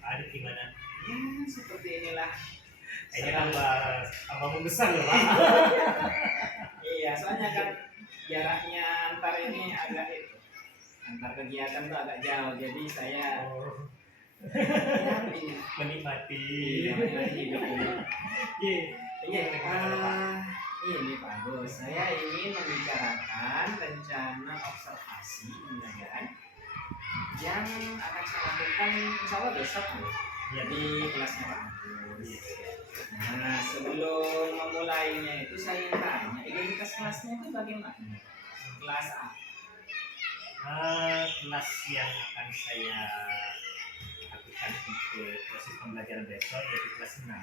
Ada gimana? Ya, seperti inilah. Kayaknya tambah membesar loh Pak. Iya, soalnya kan jaraknya antar ini agak itu. Antar kegiatan tuh agak jauh, jadi saya ya, Menikmati. menikmati hidup ini. Iya, Ini Pak Bos, saya ingin membicarakan rencana observasi pembelajaran yang akan saya lakukan insya Allah besok loh. Jadi kelasnya Pak Agus. Nah, sebelum memulainya itu saya ingin tanya, identitas kelasnya itu bagaimana? Kelas A. Kelas yang akan saya lakukan untuk proses pembelajaran besok yaitu kelas 6.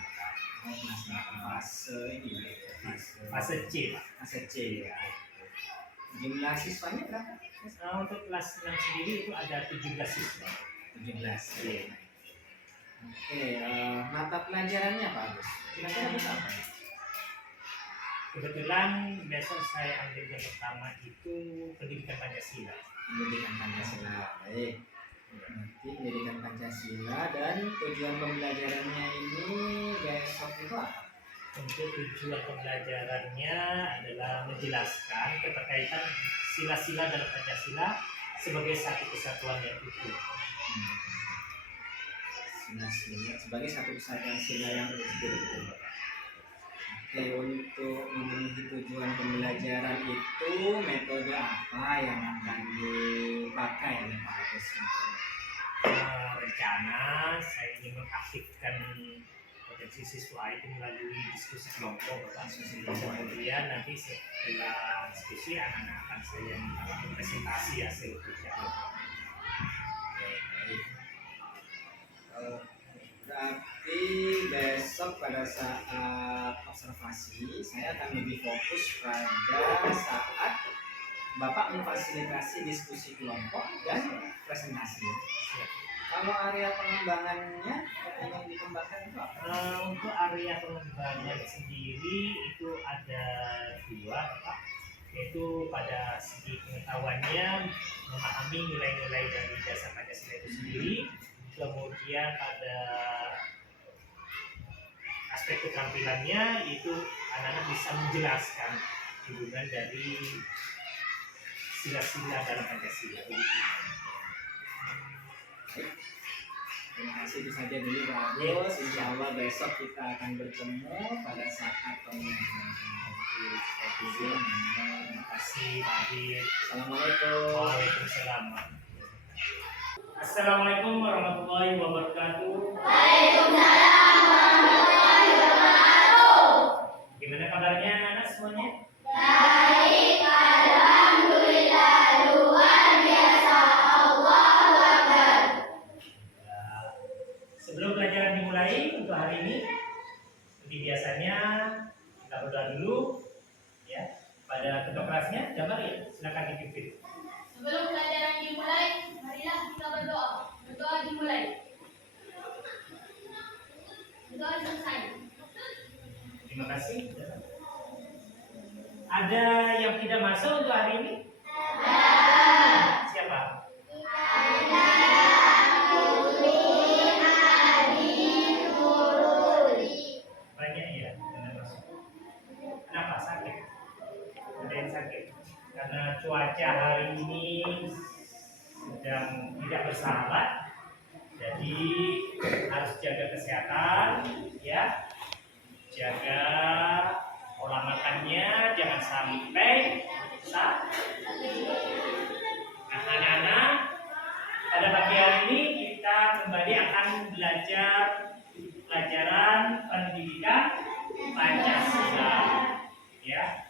Oh, kelas A. Fase ini. Fase C, Pak. Fase C ya. Jumlah siswanya berapa? Untuk kelas 6 sendiri itu ada 17 siswa. 17. Ya. Oke, mata pelajarannya Pak Agus. Kira-kira apa? Kebetulan besok saya ambil yang pertama itu pendidikan Pancasila. Pendidikan Pancasila, baik. Nanti pendidikan Pancasila dan tujuan pembelajarannya ini besok itu apa? Untuk tujuan pembelajarannya adalah menjelaskan keterkaitan sila-sila dalam Pancasila sebagai satu kesatuan yang utuh. Sila-sila sebagai satu kesatuan sila yang utuh. Oke, untuk memenuhi tujuan pembelajaran itu metode apa yang akan dipakai oleh Pak Agus? Rencana saya ingin mengaktifkan potensi siswa itu melalui diskusi kelompok, kemudian nanti setelah diskusi anak-anak akan saya minta presentasi hasil kerja. Berarti besok pada saat observasi saya akan lebih fokus pada saat Bapak memfasilitasi diskusi kelompok dan presentasi. Kalau area pengembangannya yang ingin dikembangkan itu apa? Untuk area pengembangan sendiri itu ada 2, Pak. Yaitu pada segi pengetahuannya memahami nilai-nilai dari dasar Pancasila itu sendiri. Kemudian pada aspek keterampilannya itu anak-anak bisa menjelaskan hubungan dari sila-sila dalam Pancasila. Terima kasih, itu saja dulu Pak Agus. Insya Allah besok kita akan bertemu pada saat pembelajaran. Terima kasih Pak Adit. Assalamualaikum. Waalaikumsalam. Assalamualaikum warahmatullahi wabarakatuh. Waalaikumsalam warahmatullahi wabarakatuh. Gimana kabarnya anak-anak semuanya? Baik, alhamdulillah, luar biasa. Allahu Akbar. Sebelum pelajaran dimulai untuk hari ini, seperti biasanya kita berdoa dulu, ya. Pada ketua kelasnya, gambar ya, silakan dipimpin. Sebelum pelajaran dimulai, marilah kita berdoa. Berdoa dimulai. Berdoa selesai. Terima kasih. Ada yang tidak masuk untuk hari ini? Siapa? Banyak ya, tidak masuk. Kenapa? Sakit? Ada yang sakit? Karena cuaca hari ini sedang tidak bersahabat, jadi harus jaga kesehatan, ya. Jaga pola makannya, jangan sampai sakit. Nah, anak-anak, pada pagi hari ini kita kembali akan belajar pelajaran pendidikan Pancasila, ya.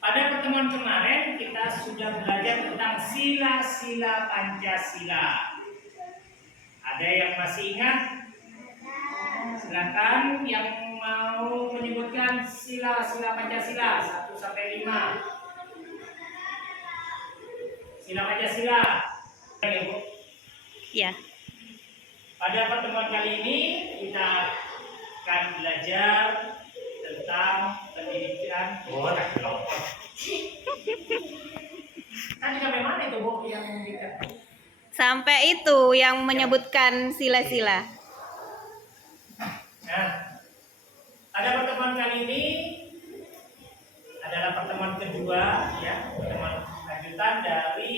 Pada pertemuan kemarin kita sudah belajar tentang sila-sila Pancasila. Ada yang masih ingat? Silakan yang mau menyebutkan sila-sila Pancasila 1 sampai 5. Sila Pancasila. Ya, Bu? Ya. Pada pertemuan kali ini kita akan belajar tentang pendidikan. Tak kelompok. Tadi sampai mana itu Bu yang memberikan? Sampai itu yang menyebutkan sila-sila. Nah, pada pertemuan kali ini adalah pertemuan kedua, ya, pertemuan lanjutan dari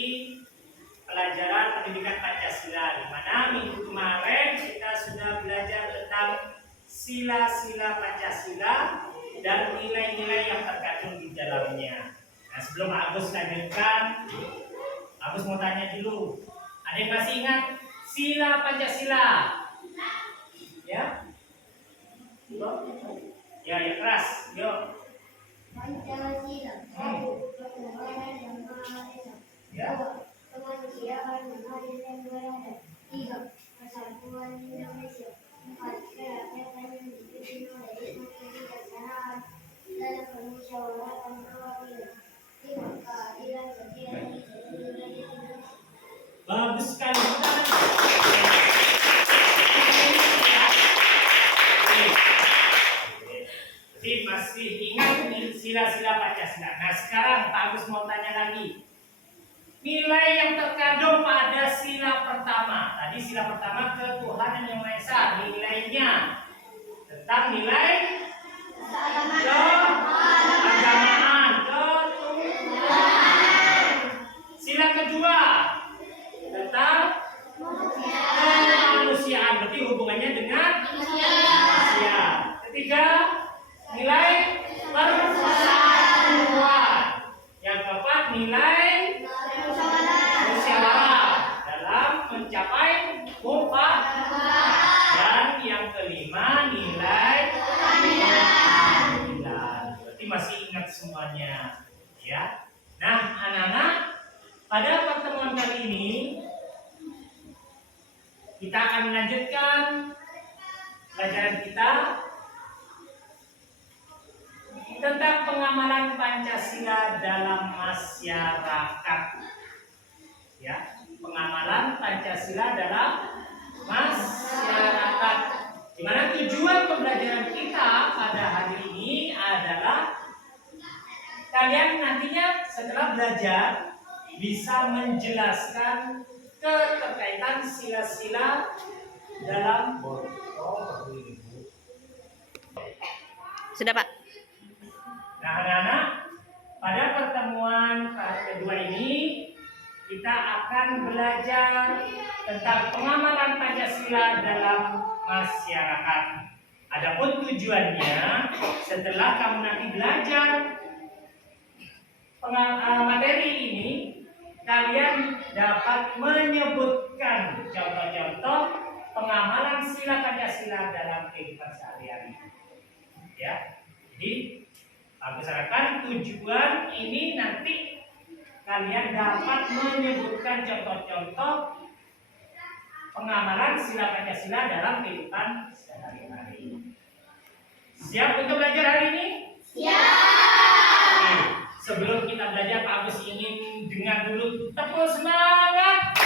pelajaran pendidikan Pancasila, di mana minggu kemarin kita sudah belajar tentang sila-sila Pancasila dan nilai-nilai yang terkandung di dalamnya. Nah, sebelum Agus lanjutkan, Agus mau tanya dulu, ada yang masih ingat sila Pancasila? Ya? Ya, ya keras, yuk. Pancasila, satu, ketuhanan yang Maha Esa. Ya. Dua, kemanusiaan yang adil dan beradab. Tiga, persatuan Indonesia. Empat, kerakyatan yang dipimpin oleh hikmat kebijaksanaan dalam permusyawaratan perwakilan. Lima, keadilan sosial di seluruh rakyat Indonesia. Bagus sekali. Jadi masih ingat sila-sila Pancasila. Nah, sekarang Pak Agus mau tanya lagi. Nilai yang terkandung pada sila pertama. Tadi sila pertama ketuhanan yang Maha Esa. Nilainya tentang nilai keagamaan, ketuhanan. Sila kedua tentang kemanusiaan, berarti hubungannya dengan manusia. Ketiga, nilai persatuan. Yang keempat, nilai musyawarah dalam mencapai mufakat. Dan yang kelima, nilai keadilan. Berarti masih ingat semuanya, ya. Nah, anak-anak, pada pertemuan kali ini kita akan melanjutkan pelajaran kita tentang pengamalan Pancasila dalam masyarakat. Ya, pengamalan Pancasila dalam masyarakat. Di mana tujuan pembelajaran kita pada hari ini adalah kalian nantinya setelah belajar bisa menjelaskan keterkaitan sila-sila dalam Sudah, Pak. Nah, anak-anak, pada pertemuan kedua ini kita akan belajar tentang pengamalan Pancasila dalam masyarakat. Adapun tujuannya, setelah kamu nanti belajar materi ini, kalian dapat menyebutkan contoh-contoh pengamalan sila Pancasila dalam kehidupan sehari-hari. Ya, jadi aku sarankan tujuan ini nanti kalian dapat menyebutkan contoh-contoh pengamalan sila Pancasila dalam kehidupan sehari-hari. Siap untuk belajar hari ini? Siap. Sebelum kita belajar, Pak Agus ingin dengar dulu tepuk semangat.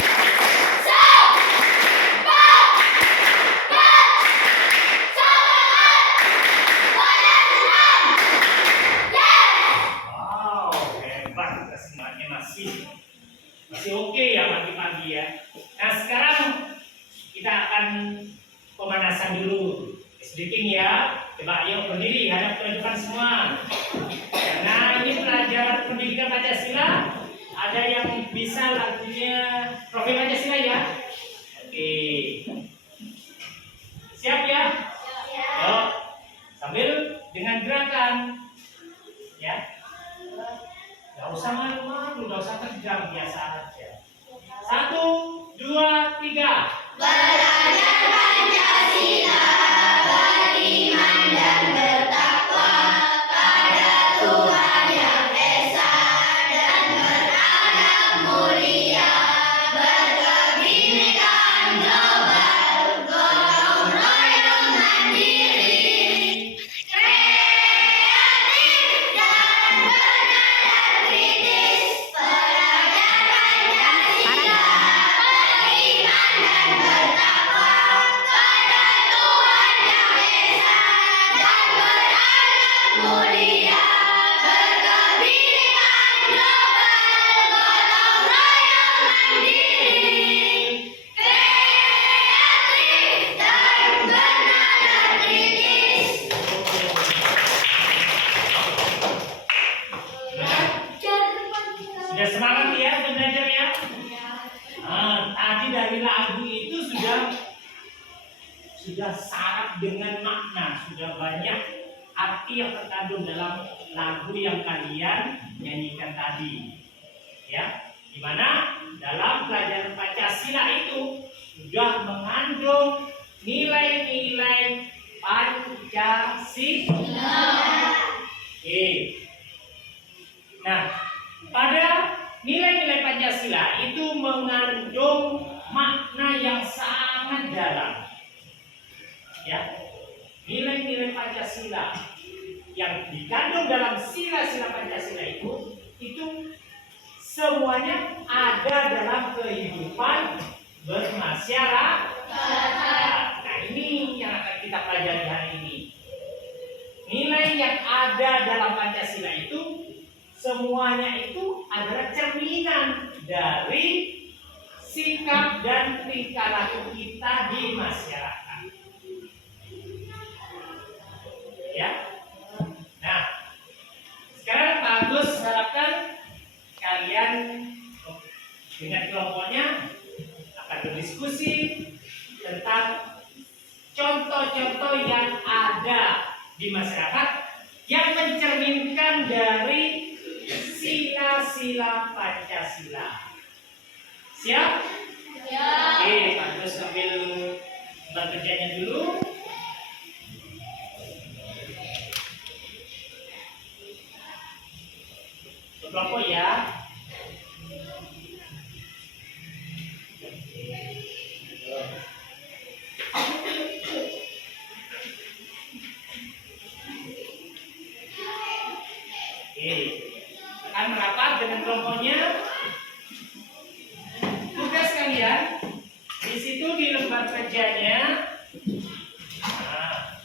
Wow, hebat, semangatnya masih oke ya pagi-pagi ya. Nah, sekarang kita akan pemanasan dulu. Sedikit ya. Coba ayo berdiri, hadap ke depan semua. Karena ini pelajaran pendidikan Pancasila, ada yang bisa lagunya profil Pancasila ya. Oke. Siap ya? Yuk. Sambil dengan gerakan. Ya. Gak usah malu-malu, gak usah tegang, biasa aja. 1, 2, 3. Belajar Pancasila, beriman dan bertakwa pada Tuhan Yang Esa dan beradab mulia, berkebinekaan global, gotong royong mandiri, kreatif dan bernada kritis, pelajar Pancasila, beriman dan bertakwa pada Tuhan sudah syarat dengan makna, sudah banyak arti yang terkandung dalam lagu yang kalian nyanyikan tadi. Ya, dimana dalam pelajaran Pancasila itu sudah mengandung nilai-nilai Pancasila. Oke. Nah, pada nilai-nilai Pancasila itu mengandung makna yang sangat dalam. Ya, nilai-nilai Pancasila yang dikandung dalam sila-sila Pancasila itu semuanya ada dalam kehidupan bermasyarakat. Nah, ini yang akan kita pelajari hari ini. Nilai yang ada dalam Pancasila itu semuanya itu adalah cerminan dari sikap dan tingkah laku kita di masyarakat. Ya. Nah, sekarang Pak Agus harapkan kalian dengan kelompoknya akan berdiskusi tentang contoh-contoh yang ada di masyarakat yang mencerminkan dari sila-sila Pancasila. Siap? Siap. Oke, Pak Agus ambil tempat kerjanya dulu. Kelompok ya. Oke, akan merapat dengan kelompoknya. Tugas kalian di situ di lembar kerjanya. Nah,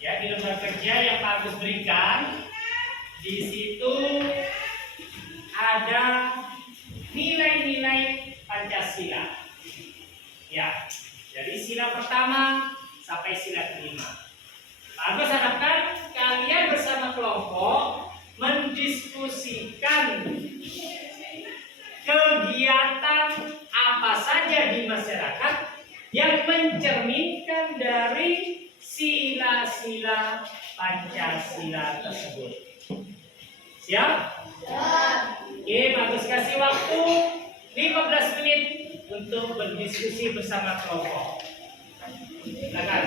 ya di lembar kerja yang Pak Agus berikan, di situ ada nilai-nilai Pancasila. Ya, dari sila pertama sampai sila kelima. Pak Agus harapkan kalian bersama kelompok mendiskusikan kegiatan apa saja di masyarakat yang mencerminkan dari sila-sila Pancasila tersebut. Siap? Siap. Oke, bagus, kasih waktu 15 menit untuk berdiskusi bersama kelompok. Silakan.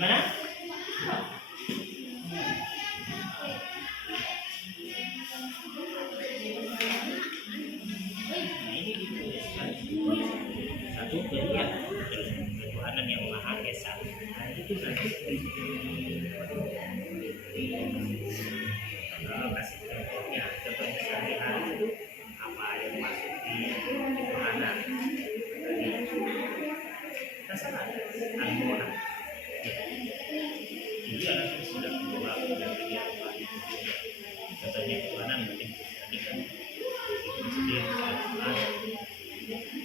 Gimana? Satu ya, Tuhanan yang Maha Esa. Nah, itu nanti kasih contohnya, contohnya sehari-hari itu apa yang masuk di Tuhanan. Kita salah, Al-Quran. Jadi anak sudah keluar dari dia katanya Tuhanan berarti ini kan itu sendiri Al-Quran.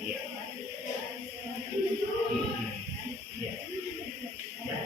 Iya. Iya. Ya.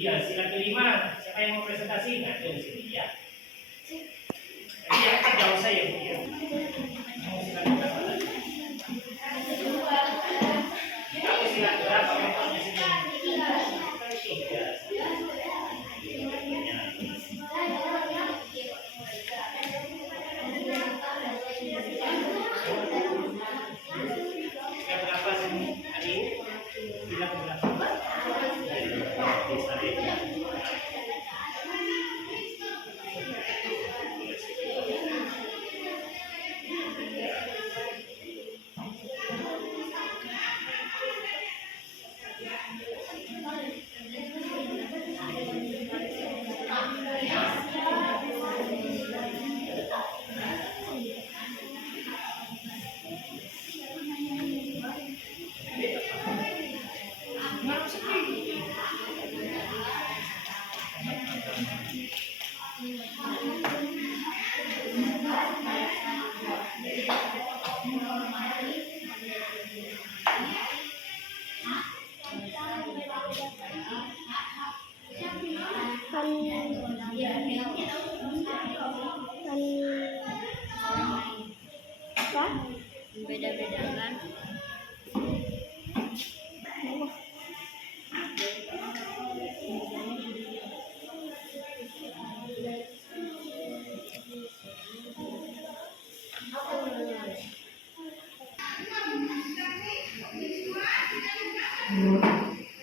Iya, sila kelima. Siapa yang mau presentasi? Ngaco di sini ya. Jadi yang jauh saya Bu ya. Mau sila berapa lagi? Kamu sila berapa contohnya sini? Tiga. Sila berapa sini? Adik? Sila berapa? Bisa deh. Beda-beda kan?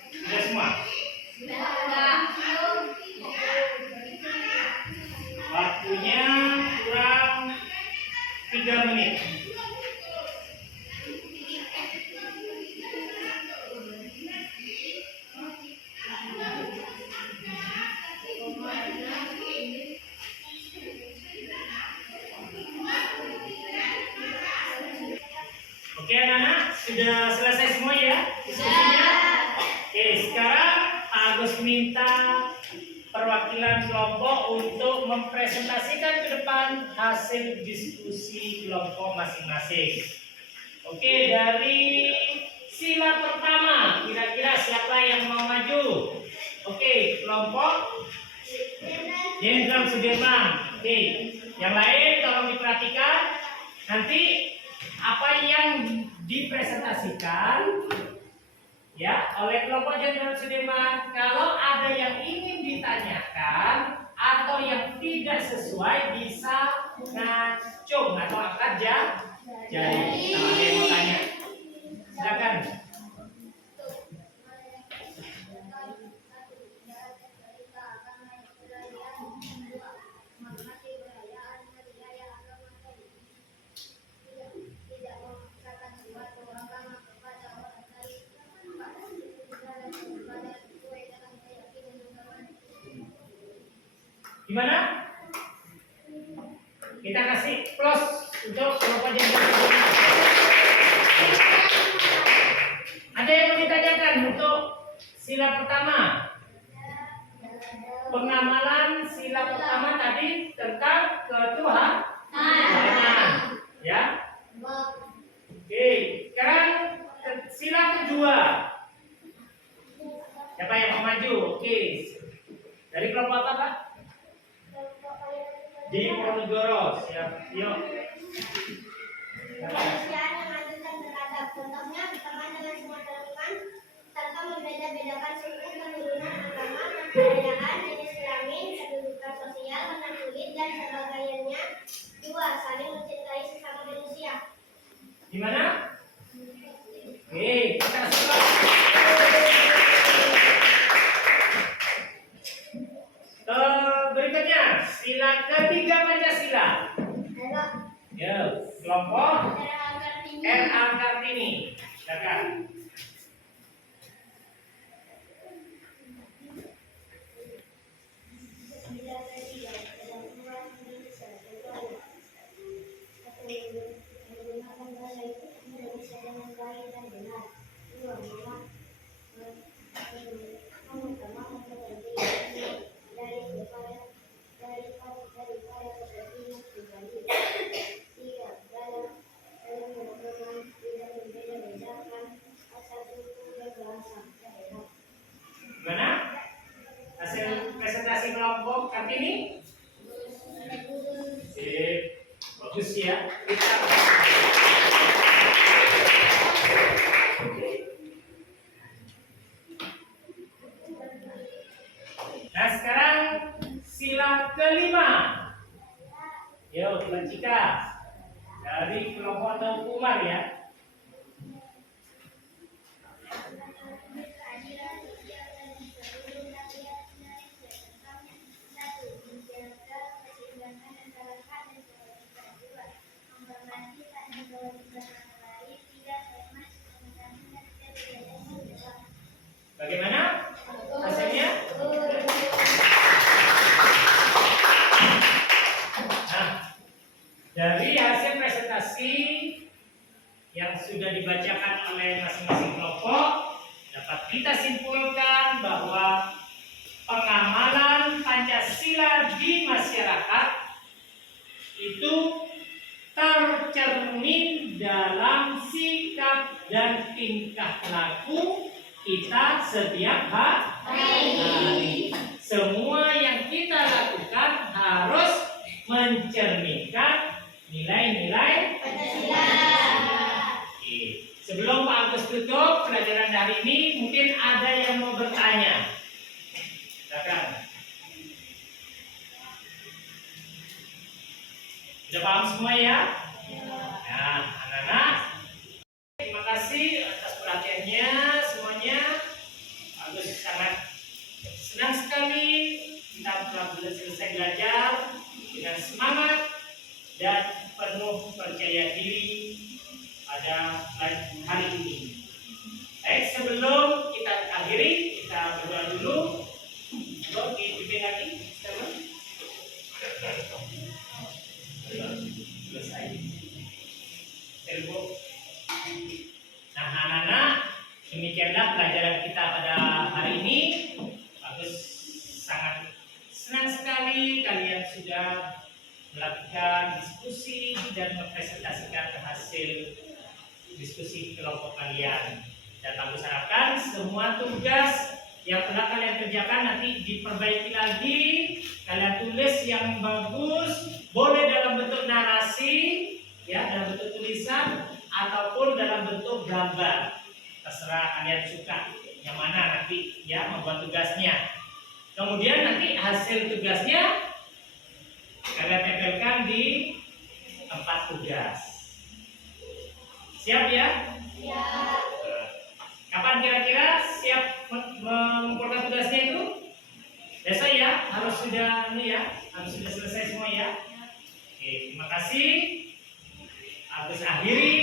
Sudah semua? Waktunya kurang 3 menit. Oke anak-anak, sudah selesai semua ya diskusinya? Oke, sekarang Pak Agus minta perwakilan kelompok untuk mempresentasikan ke depan hasil diskusi kelompok masing-masing. Oke, dari sila pertama, kira-kira siapa yang mau maju? Oke, kelompok Jenderal Sudirman. Oke, yang lain tolong diperhatikan. Nanti apa yang dipresentasikan ya oleh kelompok Jenderal Sudirman, kalau ada yang ingin ditanyakan atau yang tidak sesuai bisa ngacung atau angkat jari. Kalau ada yang mau tanya, silakan. Gimana? Kita kasih plus untuk kelompok Jenderal Sudirman. Ada yang mau ditanyakan untuk sila pertama? Pengamalan sila pertama tadi tentang Ketuhanan, ya. Oke, sekarang sila kedua. Siapa yang mau maju? Oke, dari kelompok apa, Pak? Di Ponegoro, siap, yuk. Kemanusiaan yang adil dan beradab. Contohnya berteman dengan semua teman tanpa membeda-bedakan suku, keturunan, agama, kepercayaan, jenis kelamin, kedudukan sosial, warna kulit, dan sebagainya. 2. Saling mencintai sesama manusia. Gimana? Oke, kita sekolah. Berikutnya, sila ketiga Pancasila. Ya, kelompok R. A. Kartini. Silakan. Kartini? Sip. Bagus ya. Kita nah sekarang sila kelima. Yuk Mbak Cika dari kelompok Tengku Umar ya. Bagaimana hasilnya? Nah, dari hasil presentasi yang sudah dibacakan oleh masing-masing kelompok, dapat kita simpulkan bahwa pengamalan Pancasila di masyarakat itu tercermin dalam sikap dan tingkah laku kita setiap hari. Semua yang kita lakukan harus mencerminkan nilai-nilai Pancasila. Oke. Sebelum Pak Agus tutup pelajaran hari ini, mungkin ada yang mau bertanya. Silakan. Sudah paham semua ya? Nah, anak-anak, terima kasih atas perhatiannya semuanya. Agus sangat senang sekali kita telah selesai belajar dengan semangat dan penuh percaya diri pada hari ini. Baik, sebelum kita akhiri, kita berdoa dulu. Coba dipimpin lagi, teman. Selesai. Terima. Nah, anak-anak, demikianlah pelajaran kita pada hari ini. Bagus, sangat senang sekali kalian sudah melakukan diskusi dan mempresentasikan hasil diskusi kelompok kalian. Dan Bagus harapkan semua tugas yang pernah kalian kerjakan nanti diperbaiki lagi. Kalian tulis yang bagus, boleh dalam bentuk narasi, ya, dalam bentuk tulisan ataupun dalam bentuk gambar. Terserah kalian suka yang mana nanti ya membuat tugasnya. Kemudian nanti hasil tugasnya kalian tempelkan di tempat tugas. Siap ya? Siap. Kapan kira-kira siap mengumpulkan tugasnya itu? Besok ya, harus sudah harus sudah selesai semua ya. Oke, terima kasih. Agus akhiri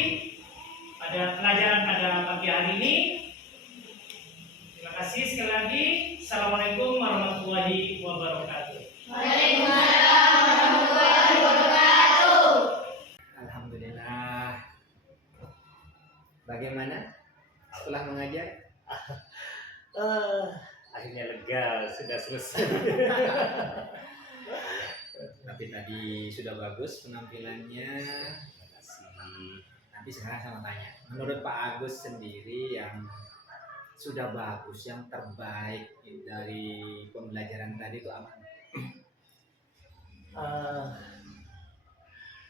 pada pelajaran pada pagi hari ini. Terima kasih sekali lagi. Assalamualaikum warahmatullahi wabarakatuh. Waalaikumsalam warahmatullahi wabarakatuh. Alhamdulillah. Bagaimana setelah mengajar? Akhirnya lega, sudah selesai. Tapi tadi sudah bagus penampilannya. Terima kasih. Nanti sekarang sama tanya. Menurut Pak Agus sendiri yang sudah bagus, yang terbaik dari pembelajaran tadi itu apa?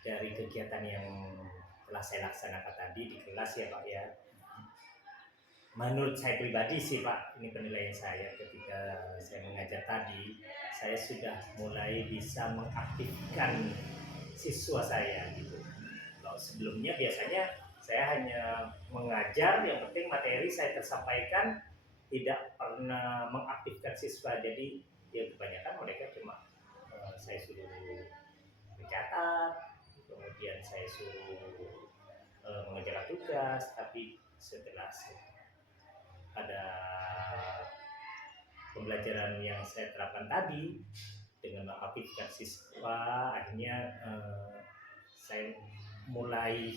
Dari kegiatan yang telah saya laksanakan tadi di kelas ya Pak ya. Menurut saya pribadi sih Pak, ini penilaian saya ketika saya mengajar tadi, saya sudah mulai bisa mengaktifkan siswa saya gitu. Kalau sebelumnya biasanya saya hanya mengajar, yang penting materi saya tersampaikan, tidak pernah mengaktifkan siswa. Jadi ya kebanyakan mereka cuma saya suruh mencatat, kemudian saya suruh mengerjakan tugas, tapi setelah pada pembelajaran yang saya terapkan tadi dengan mengaktifkan siswa, akhirnya saya mulai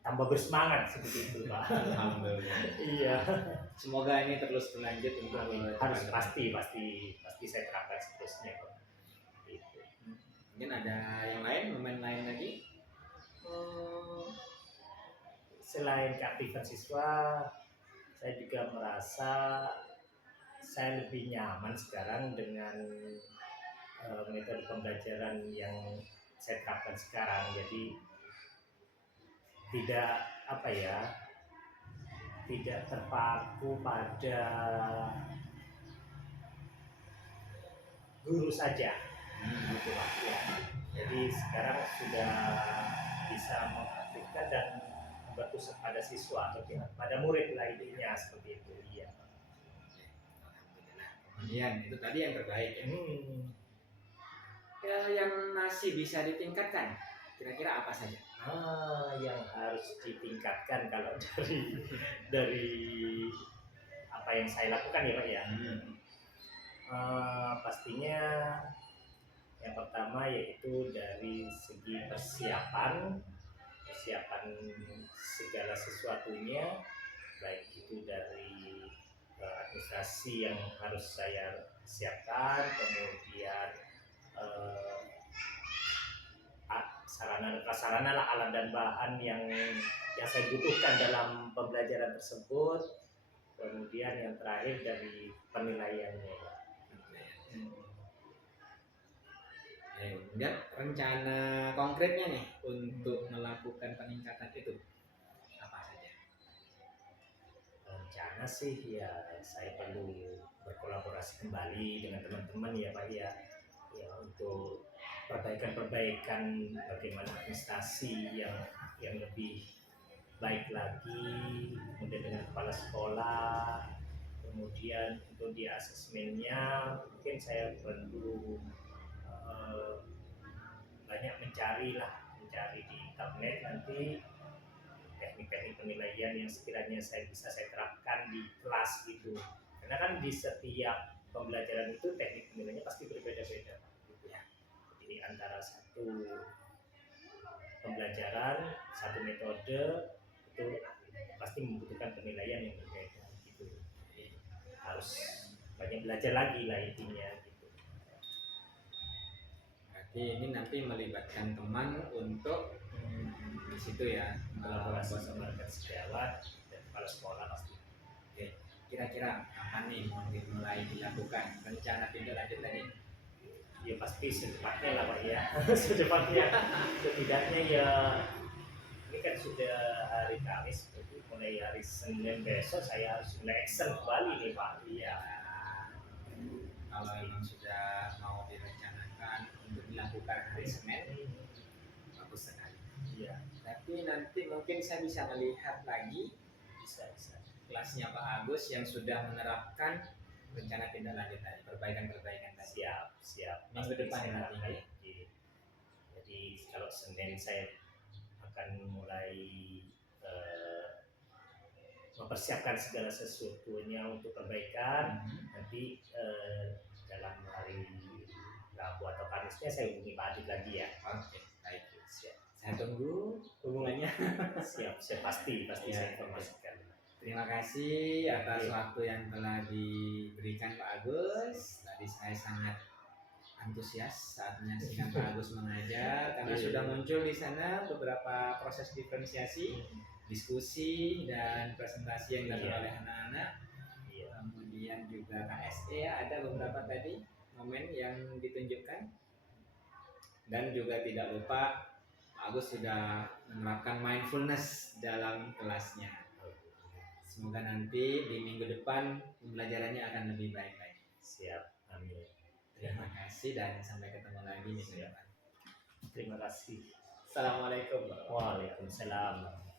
tambah bersemangat seperti itu Pak. Alhamdulillah. Iya. Semoga ini terus berlanjut untuk Harus pasti saya terapkan seterusnya Pak. Gitu. Mungkin ada yang lain, momen lain lagi? Selain keaktifan siswa, saya juga merasa saya lebih nyaman sekarang dengan metode pembelajaran yang saya terapkan sekarang. Jadi tidak apa ya, tidak terpaku pada guru saja. Gitu Pak. Ya. Jadi sekarang sudah bisa mengaktifkan dan berpusat pada siswa atau pada murid lainnya seperti itu. Iya. Alhamdulillah. Kemudian itu tadi yang terbaik ya. Hmm. Yang masih bisa ditingkatkan kira-kira apa saja? Yang harus ditingkatkan kalau dari apa yang saya lakukan ya Pak ya. Pastinya yang pertama yaitu dari segi persiapan segala sesuatunya, baik itu dari administrasi yang harus saya siapkan, kemudian sarana prasarana lah, alat dan bahan yang saya butuhkan dalam pembelajaran tersebut, kemudian yang terakhir dari penilaiannya. Kemudian rencana konkretnya nih untuk melakukan peningkatan itu apa saja? Rencana sih ya saya perlu berkolaborasi kembali dengan teman-teman ya Pak ya, untuk perbaikan bagaimana administrasi yang lebih baik lagi, kemudian dengan kepala sekolah, kemudian untuk di asesmennya mungkin saya perlu banyak mencari di internet nanti teknik-teknik penilaian yang sekiranya saya terapkan di kelas gitu. Karena kan di setiap pembelajaran itu teknik penilaiannya pasti berbeda-beda gitu ya. Jadi antara satu pembelajaran, satu metode itu pasti membutuhkan penilaian yang berbeda gitu. Jadi harus banyak belajar lagi lah intinya gitu. Berarti ini nanti melibatkan teman untuk di situ ya, Kolaborasi sama rekan sejawat dan kepala sekolah pasti. Oke, kira-kira kapan nih mulai dilakukan rencana tindak lanjut tadi? Ya pasti secepatnya lah Pak ya. Secepatnya, setidaknya ya ini kan sudah hari Kamis, jadi mulai hari Senin besok saya harus mulai action kembali nih Pak. Iya. Kalau memang sudah mau direncanakan untuk dilakukan hari Senin, bagus sekali. Iya, Tapi nanti mungkin saya bisa melihat lagi bisa. kelasnya Pak Agus yang sudah menerapkan rencana tindak lanjut tadi, perbaikan-perbaikan tadi. Siap. Minggu depan Pasti saya nanti. akan jadi kalau Senin saya akan mulai mempersiapkan segala sesuatunya untuk perbaikan. Nanti dalam hari Rabu atau Kamisnya saya hubungi Pak Adit lagi ya. Oke, baik. Siap. Saya tunggu hubungannya. Siap, pasti Ya, saya informasikan. Terima kasih atas Oke. waktu yang telah diberikan Pak Agus. Tadi saya sangat antusias saat menyaksikan Pak Agus mengajar karena Oke. sudah muncul di sana beberapa proses diferensiasi, diskusi dan presentasi yang dilakukan Iya. oleh anak-anak. Iya. Kemudian juga KSE ya, ada beberapa tadi momen yang ditunjukkan. Dan juga tidak lupa Pak Agus sudah menerapkan mindfulness dalam kelasnya. Semoga nanti di minggu depan pembelajarannya akan lebih baik lagi. Siap, amin. Terima kasih dan sampai ketemu lagi minggu Siap. depan. Terima kasih. Assalamualaikum. Waalaikumsalam.